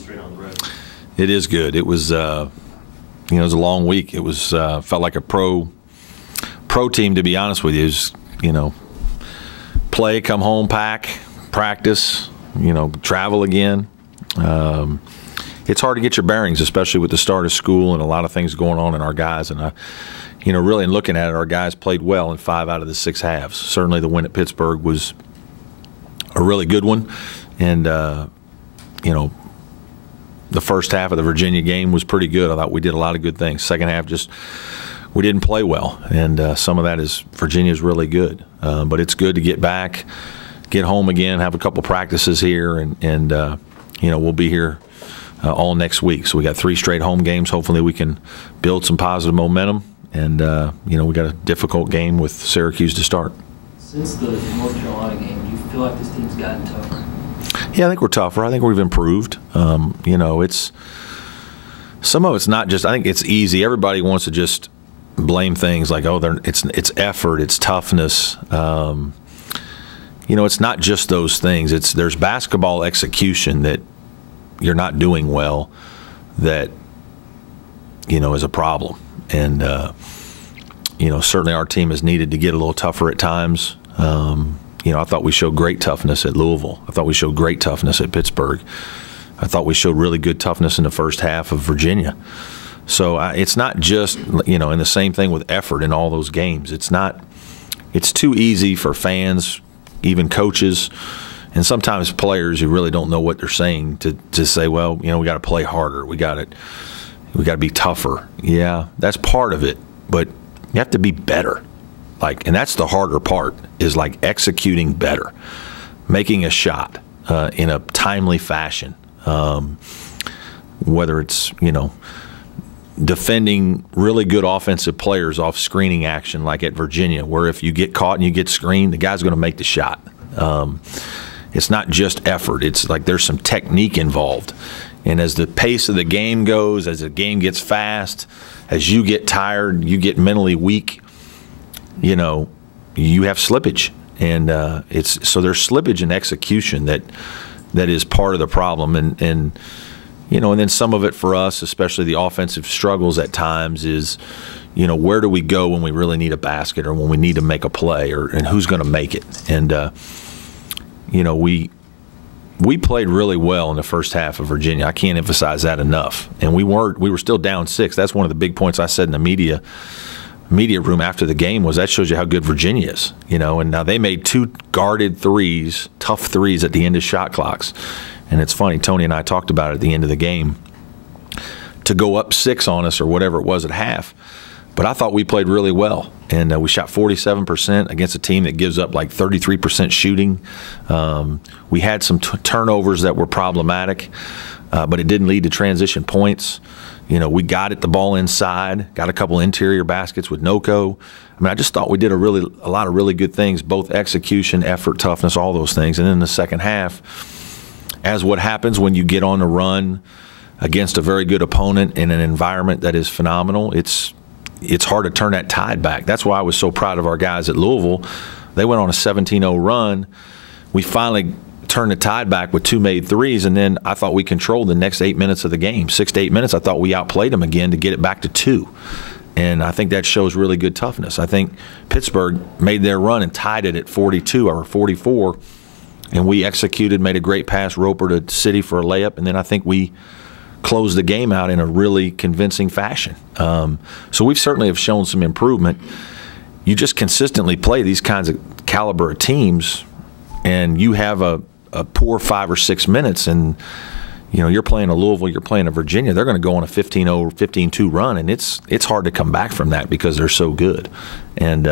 straight on the road. It is good. It was, it was a long week. It was felt like a pro team, to be honest with you. It was, play, come home, pack, practice, travel again. It's hard to get your bearings, especially with the start of school and a lot of things going on in our guys. And really in looking at it, our guys played well in 5 out of the 6 halves. Certainly the win at Pittsburgh was a really good one. And, the first half of the Virginia game was pretty good. I thought we did a lot of good things. Second half, we didn't play well. And some of that is Virginia's really good. But it's good to get back, get home again, have a couple practices here, and we'll be here all next week. So we got 3 straight home games. Hopefully we can build some positive momentum. And, we got a difficult game with Syracuse to start. Since the North Carolina game, do you feel like this team's gotten tougher? Yeah, I think we're tougher. I think we've improved. It's some of it's not just. I think it's easy. Everybody wants to just blame things like, it's effort, it's toughness. It's not just those things. There's basketball execution that you're not doing well that is a problem. And certainly our team has needed to get a little tougher at times. I thought we showed great toughness at Louisville. I thought we showed great toughness at Pittsburgh. I thought we showed really good toughness in the first half of Virginia. So it's not just, and the same thing with effort in all those games. It's too easy for fans, even coaches, and sometimes players who really don't know what they're saying to say, well, we got to play harder. We got to be tougher. Yeah, that's part of it, but you have to be better. And that's the harder part, is executing better, making a shot in a timely fashion, whether it's, defending really good offensive players off screening action like at Virginia, where if you get caught and you get screened, the guy's going to make the shot. It's not just effort. It's there's some technique involved. And as the pace of the game goes, as the game gets fast, as you get tired, you get mentally weak, you have slippage. And so there's slippage in execution that is part of the problem. And then some of it for us, especially the offensive struggles at times, is, where do we go when we really need a basket or when we need to make a play, and who's going to make it? And, we played really well in the first half of Virginia. I can't emphasize that enough. And we were still down 6. That's one of the big points I said in the media room after the game, was that shows you how good Virginia is. And now they made 2 guarded threes, tough threes at the end of shot clocks. And it's funny, Tony and I talked about it at the end of the game, to go up 6 on us or whatever it was at half. But I thought we played really well. And we shot 47% against a team that gives up 33% shooting. We had some turnovers that were problematic, but it didn't lead to transition points. We got the ball inside, got a couple interior baskets with Noko. I just thought we did a lot of really good things, both execution, effort, toughness, all those things. And then in the second half, as what happens when you get on the run against a very good opponent in an environment that is phenomenal, it's hard to turn that tide back. That's why I was so proud of our guys at Louisville. They went on a 17-0 run. We finally turned the tide back with 2 made threes, and then I thought we controlled the next 8 minutes of the game. 6 to 8 minutes, I thought we outplayed them again to get it back to 2. And I think that shows really good toughness. I think Pittsburgh made their run and tied it at 42 or 44, and we executed, made a great pass, Roper to City for a layup, and then I think we closed the game out in a really convincing fashion. So we certainly have shown some improvement. You just consistently play these kinds of caliber of teams, and you have a poor 5 or 6 minutes, and you're playing a Louisville, you're playing a Virginia. They're going to go on a 15-0, 15-2 run, and it's hard to come back from that because they're so good. And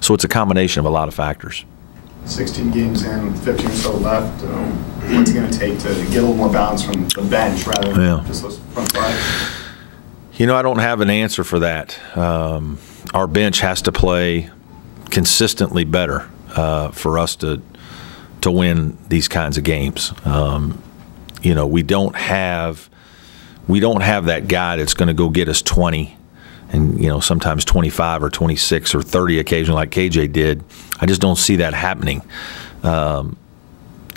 so it's a combination of a lot of factors. 16 games in, 15 or so left. What's it going to take to get a little more balance from the bench rather than just those front 5? I don't have an answer for that. Our bench has to play consistently better for us to win these kinds of games. We don't have that guy that's going to go get us 20 and sometimes 25 or 26 or 30 occasionally like KJ did. I just don't see that happening.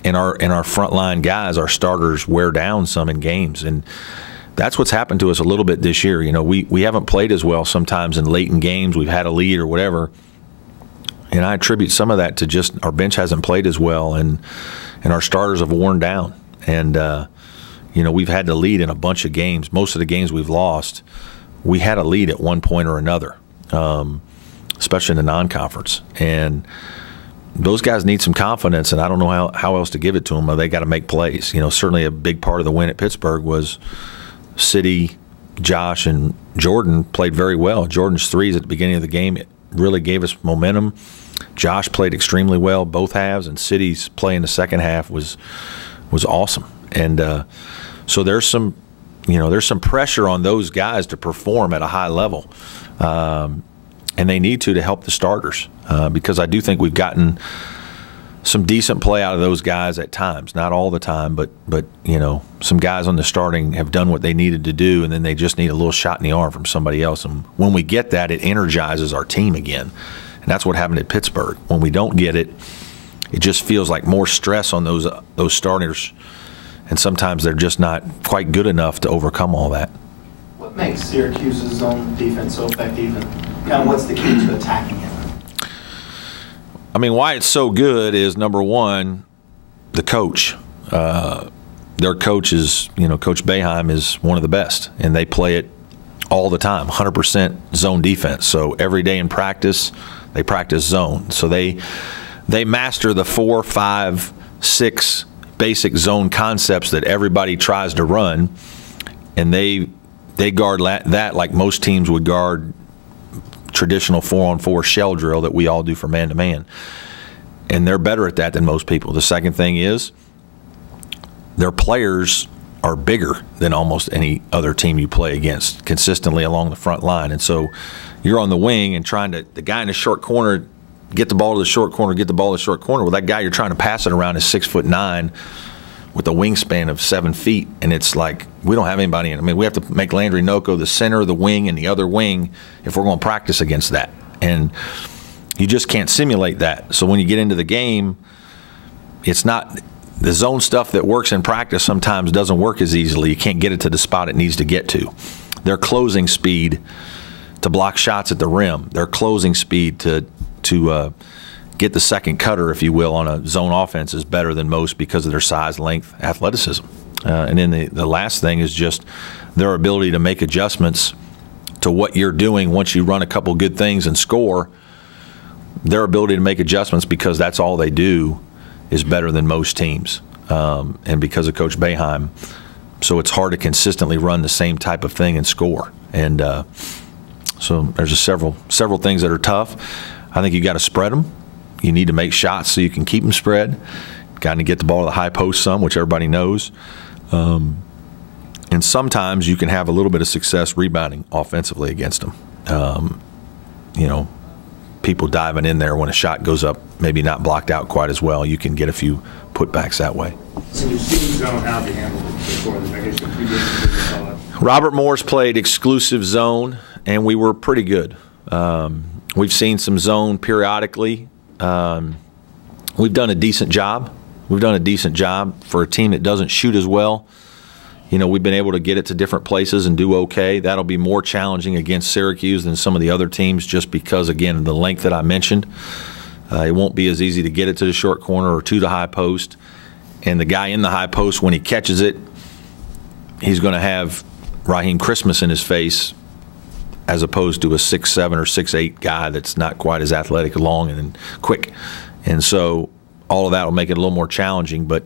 and our frontline guys, our starters, wear down some in games, and that's what's happened to us a little bit this year. You know, we haven't played as well sometimes in late in games. We've had a lead or whatever, and I attribute some of that to just our bench hasn't played as well, and our starters have worn down. And you know, we've had to lead in a bunch of games. Most of the games we've lost, we had a lead at one point or another, especially in the non-conference. And those guys need some confidence, and I don't know how else to give it to them. They got to make plays. You know, certainly a big part of the win at Pittsburgh was City, Josh, and Jordan played very well. Jordan's threes at the beginning of the game, it really gave us momentum. Josh played extremely well both halves, and City's play in the second half was awesome. And so there's some pressure on those guys to perform at a high level, and they need to help the starters, because I do think we've gotten some decent play out of those guys at times, not all the time, but you know, some guys on the starting have done what they needed to do, and then they just need a little shot in the arm from somebody else. And when we get that, it energizes our team again, and that's what happened at Pittsburgh. When we don't get it, it just feels like more stress on those starters, and sometimes they're just not quite good enough to overcome all that. What makes Syracuse's zone defense so effective, and kind of what's the key to attacking it? I mean, why it's so good is, number one, the coach. Their coach is, you know, Coach Boeheim is one of the best, and they play it all the time, 100% zone defense. So every day in practice, they practice zone. So they master the 4, 5, 6 basic zone concepts that everybody tries to run, and they guard that like most teams would guard traditional 4-on-4 shell drill that we all do for man-to-man. And they're better at that than most people. The second thing is their players are bigger than almost any other team you play against consistently along the front line. And so you're on the wing and trying to, the guy in the short corner, get the ball to the short corner, get the ball to the short corner. Well, that guy you're trying to pass it around is 6'9" with a wingspan of 7 feet, and it's like we don't have anybody in. I mean, we have to make Landry Noko the center of the wing and the other wing if we're going to practice against that. And you just can't simulate that. So when you get into the game, it's not the zone stuff that works in practice sometimes doesn't work as easily. You can't get it to the spot it needs to get to. Their closing speed to block shots at the rim, their closing speed to get the second cutter, if you will, on a zone offense is better than most because of their size, length, athleticism. And then the last thing is just their ability to make adjustments to what you're doing once you run a couple good things and score. Their ability to make adjustments, because that's all they do, is better than most teams. And because of Coach Boeheim, so it's hard to consistently run the same type of thing and score. And so there's just several things that are tough. I think you got to spread them. You need to make shots so you can keep them spread. Got to get the ball to the high post some, which everybody knows. And sometimes you can have a little bit of success rebounding offensively against them. You know, people diving in there when a shot goes up, maybe not blocked out quite as well. You can get a few putbacks that way. So you've seen zone, how they handled it before. I guess you pre-game. Robert Morris played exclusive zone, and we were pretty good. We've seen some zone periodically. We've done a decent job. We've done a decent job for a team that doesn't shoot as well. You know, we've been able to get it to different places and do okay. That'll be more challenging against Syracuse than some of the other teams, just because, again, of the length that I mentioned. It won't be as easy to get it to the short corner or to the high post. And the guy in the high post, when he catches it, he's going to have Raheem Christmas in his face, as opposed to a 6'7" or 6'8" guy that's not quite as athletic, long, and quick. And so all of that will make it a little more challenging. But,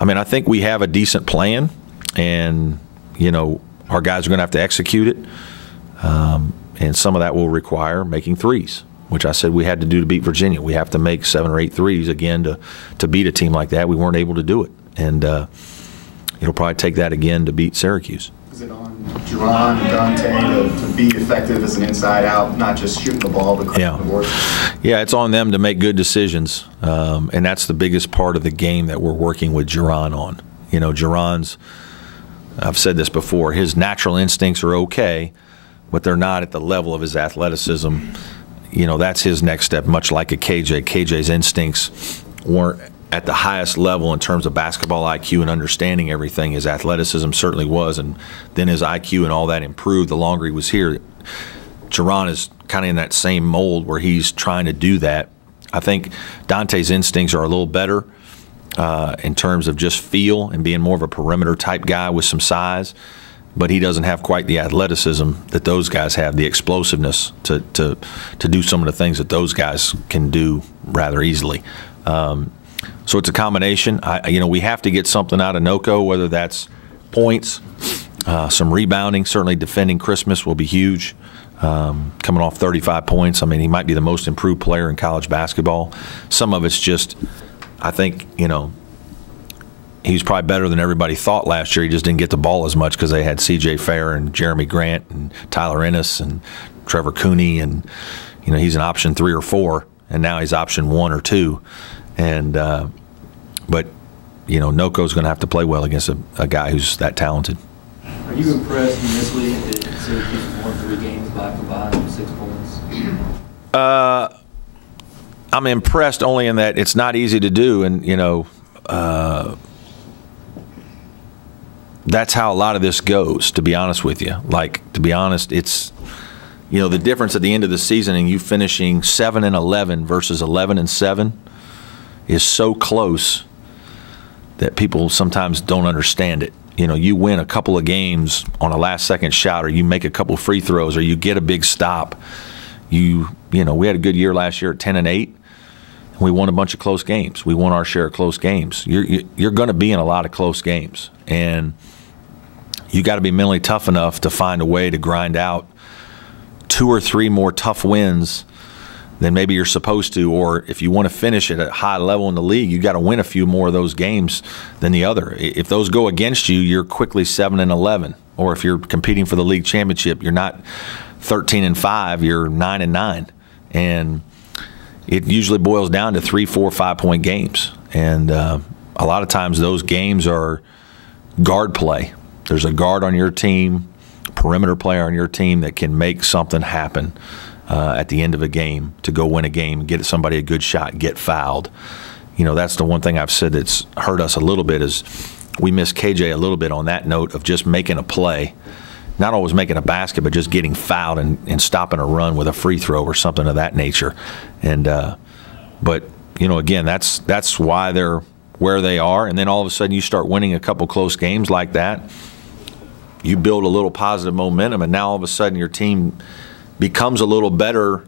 I mean, I think we have a decent plan, and, you know, our guys are going to have to execute it. And some of that will require making threes, which I said we had to do to beat Virginia. We have to make 7 or 8 threes, again, to beat a team like that. We weren't able to do it. And it'll probably take that again to beat Syracuse. Is it on Juron and Dante to be effective as an inside-out, not just shooting the ball, but yeah. the board? Yeah, it's on them to make good decisions, and that's the biggest part of the game that we're working with Juron on. You know, Juron's, I've said this before, his natural instincts are okay, but they're not at the level of his athleticism. You know, that's his next step, much like a KJ. KJ's instincts weren't at the highest level in terms of basketball IQ and understanding everything. His athleticism certainly was, and then his IQ and all that improved the longer he was here. Jerron is kind of in that same mold where he's trying to do that. I think Dante's instincts are a little better in terms of just feel and being more of a perimeter type guy with some size, but he doesn't have quite the athleticism that those guys have, the explosiveness to do some of the things that those guys can do rather easily. So it's a combination. We have to get something out of Noko, whether that's points, some rebounding. Certainly defending Christmas will be huge. Coming off 35 points, I mean, he might be the most improved player in college basketball. Some of it's just, I think, he was probably better than everybody thought last year. He just didn't get the ball as much because they had C.J. Fair and Jeremy Grant and Tyler Ennis and Trevor Cooney, and he's an option 3 or 4, and now he's option 1 or 2. And but Noko's going to have to play well against a guy who's that talented. Are you impressed in this league that Syracuse won 3 games by combined 6 points? I'm impressed only in that it's not easy to do, and that's how a lot of this goes, to be honest with you. To be honest, it's the difference at the end of the season and you finishing 7-11 versus 11-7 is so close that people sometimes don't understand it. You win a couple of games on a last-second shot, or you make a couple free throws, or you get a big stop. We had a good year last year at 10-8, and we won a bunch of close games. We won our share of close games. You're going to be in a lot of close games, and you got to be mentally tough enough to find a way to grind out 2 or 3 more tough wins than maybe you're supposed to, or if you want to finish at a high level in the league, you got to win a few more of those games than the other. If those go against you, you're quickly 7-11, or if you're competing for the league championship, you're not 13-5, you're 9-9, and it usually boils down to 3, 4, 5-point games, and a lot of times those games are guard play. There's a guard on your team, perimeter player on your team that can make something happen at the end of a game to go win a game, get somebody a good shot, get fouled. That's the one thing I've said that's hurt us a little bit is we miss KJ a little bit on that note of just making a play, not always making a basket, but just getting fouled and stopping a run with a free throw or something of that nature. And but again, that's why they're where they are. And then all of a sudden you start winning a couple close games like that. You build a little positive momentum, and now all of a sudden your team becomes a little better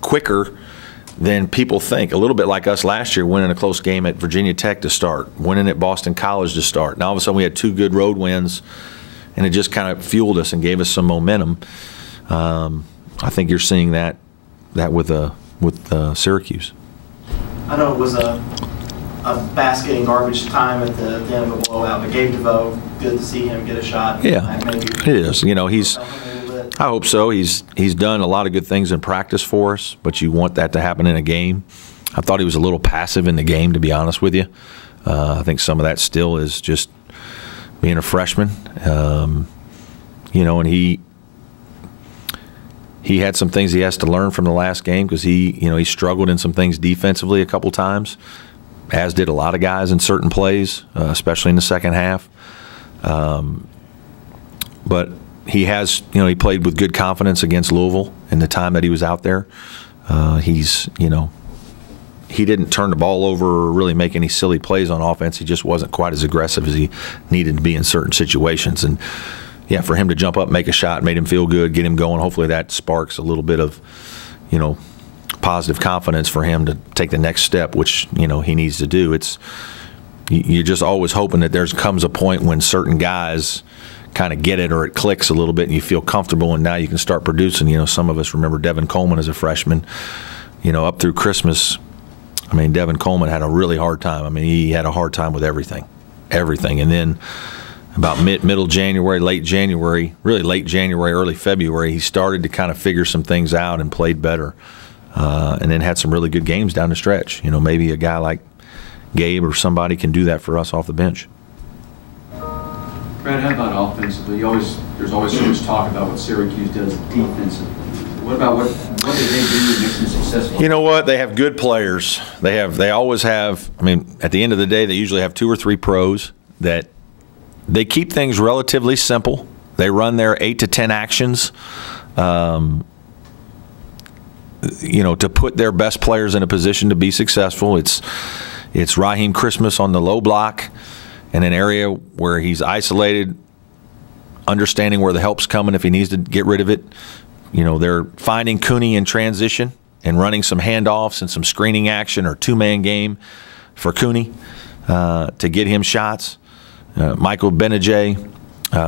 quicker than people think. A little bit like us last year, winning a close game at Virginia Tech to start, winning at Boston College to start. Now all of a sudden we had 2 good road wins, and it just kind of fueled us and gave us some momentum. I think you're seeing that with Syracuse. I know it was a basket and garbage time at the end of a blowout, but Gabe DeVoe, good to see him get a shot. Yeah, it is. I hope so. He's done a lot of good things in practice for us, but you want that to happen in a game. I thought he was a little passive in the game, to be honest with you. I think some of that still is just being a freshman. And he had some things he has to learn from the last game because he struggled in some things defensively a couple times, as did a lot of guys in certain plays, especially in the second half. But he has, he played with good confidence against Louisville in the time that he was out there. He didn't turn the ball over or really make any silly plays on offense. He just wasn't quite as aggressive as he needed to be in certain situations. And, yeah, for him to jump up, make a shot, made him feel good, get him going, hopefully that sparks a little bit of, positive confidence for him to take the next step, which, he needs to do. You're just always hoping that there comes a point when certain guys kind of get it or it clicks a little bit and you feel comfortable, and now you can start producing. Some of us remember Devin Coleman as a freshman, up through Christmas. I mean, Devin Coleman had a really hard time. I mean, he had a hard time with everything. And then about middle January, late January, early February, he started to kind of figure some things out and played better. And then had some really good games down the stretch. Maybe a guy like Gabe or somebody can do that for us off the bench. Brad, how about offensively? There's always so much talk about what Syracuse does defensively. What about what did they do to make them successful? You know what? They have good players. They always have. I mean, at the end of the day, they usually have 2 or 3 pros that they keep things relatively simple. They run their 8 to 10 actions, you know, to put their best players in a position to be successful. It's Raheem Christmas on the low block in an area where he's isolated, understanding where the help's coming if he needs to get rid of it. You know, they're finding Cooney in transition and running some handoffs and some screening action or 2-man game for Cooney to get him shots. Michael Benajay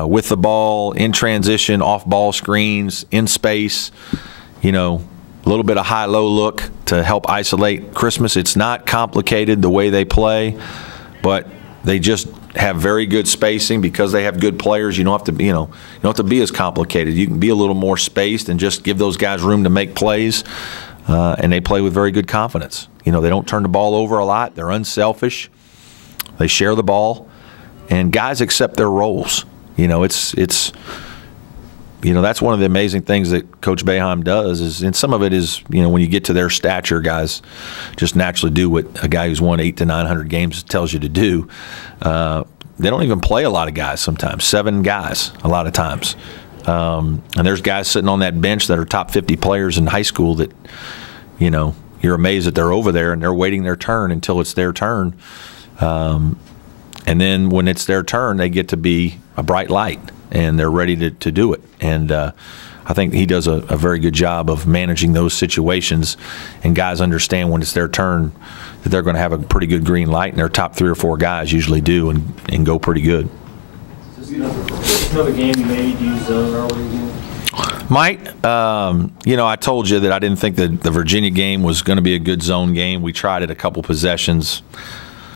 with the ball, in transition, off-ball screens, in space, you know, a little bit of high-low look to help isolate Christmas. It's not complicated the way they play, but they just have very good spacing because they have good players. You don't have to be, you don't have to be as complicated. You can be a little more spaced and just give those guys room to make plays, and they play with very good confidence. You know, they don't turn the ball over a lot. They're unselfish. They share the ball, and guys accept their roles. You know, it's you know, that's one of the amazing things that Coach Boeheim does is, and some of it is, you know, when you get to their stature, guys just naturally do what a guy who's won 800 to 900 games tells you to do. They don't even play a lot of guys sometimes, 7 guys a lot of times. And there's guys sitting on that bench that are top 50 players in high school that, you know, you're amazed that they're over there and they're waiting their turn until it's their turn. And then when it's their turn, they get to be a bright light, and they're ready to do it. And I think he does a very good job of managing those situations, and guys understand when it's their turn that they're going to have a pretty good green light, and their top 3 or 4 guys usually do and go pretty good. Is this another game you maybe use zone early again? Might. You know, I told you that I didn't think that the Virginia game was going to be a good zone game. We tried it a couple possessions.